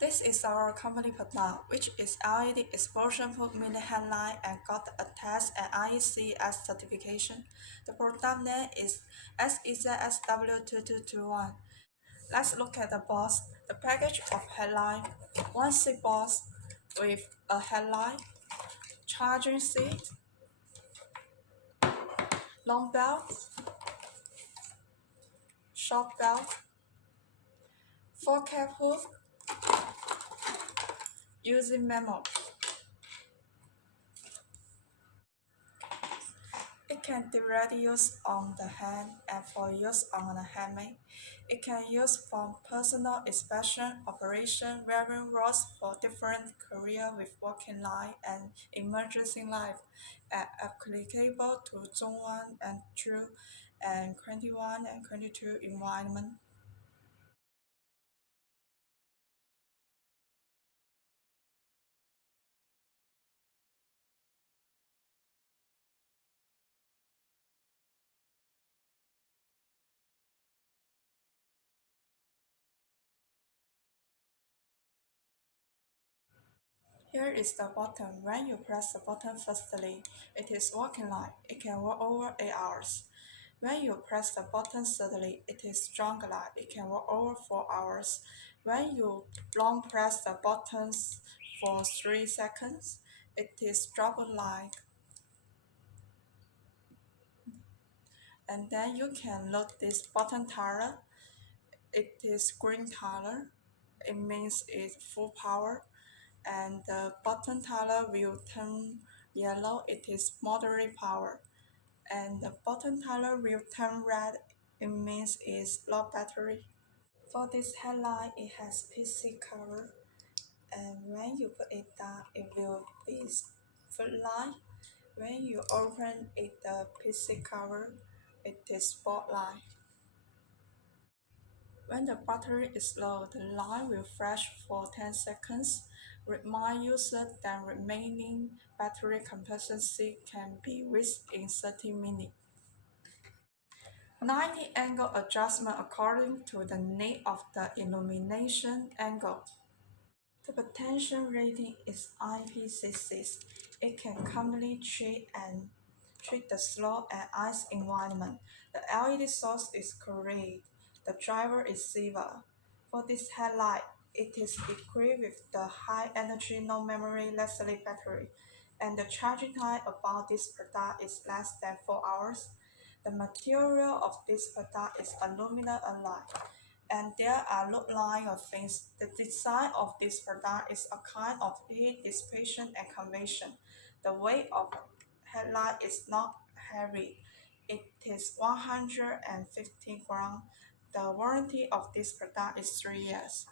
This is our company product, which is LED exposure-proof mini headlight and got attached an IEC certification. The product name is SZSW2221. Let's look at the box. The package of headlight, one seat box with a headlight, charging seat, long belt, short belt, 4-cap hook, using memo. It can directly use on the hand and for use on a helmet. It can use for personal inspection, operation, wearing rods for different career with working light and emergency light, and applicable to Zone 1 and 2 and 21 and 22 environment. Here is the button. When you press the button firstly, it is working light. It can work over 8 hours. When you press the button thirdly, it is strong light. It can work over 4 hours. When you long press the buttons for 3 seconds, it is drop light. And then you can look this button color. It is green color. It means it's full power. And the button color will turn yellow. It is moderate power. And the button color will turn red. It means it's low battery. For this headlight, it has PC cover, and when you put it down, it will be floodlight. When you open it, the PC cover, it is spotlight. When the battery is low, the light will flash for 10 seconds. Remind user that remaining battery capacity can be reached in 30 minutes. 90 angle adjustment according to the need of the illumination angle. The potential rating is IP66. It can commonly treat the slow and ice environment. The LED source is correct. The driver is silver. For this headlight, it is equipped with the high energy no memory lead battery, and the charging time about this product is less than 4 hours. The material of this product is aluminum alloy, and there are look line of things. The design of this product is a kind of heat dissipation and convection. The weight of headlight is not heavy. It is 115 grams. The warranty of this product is 3 years.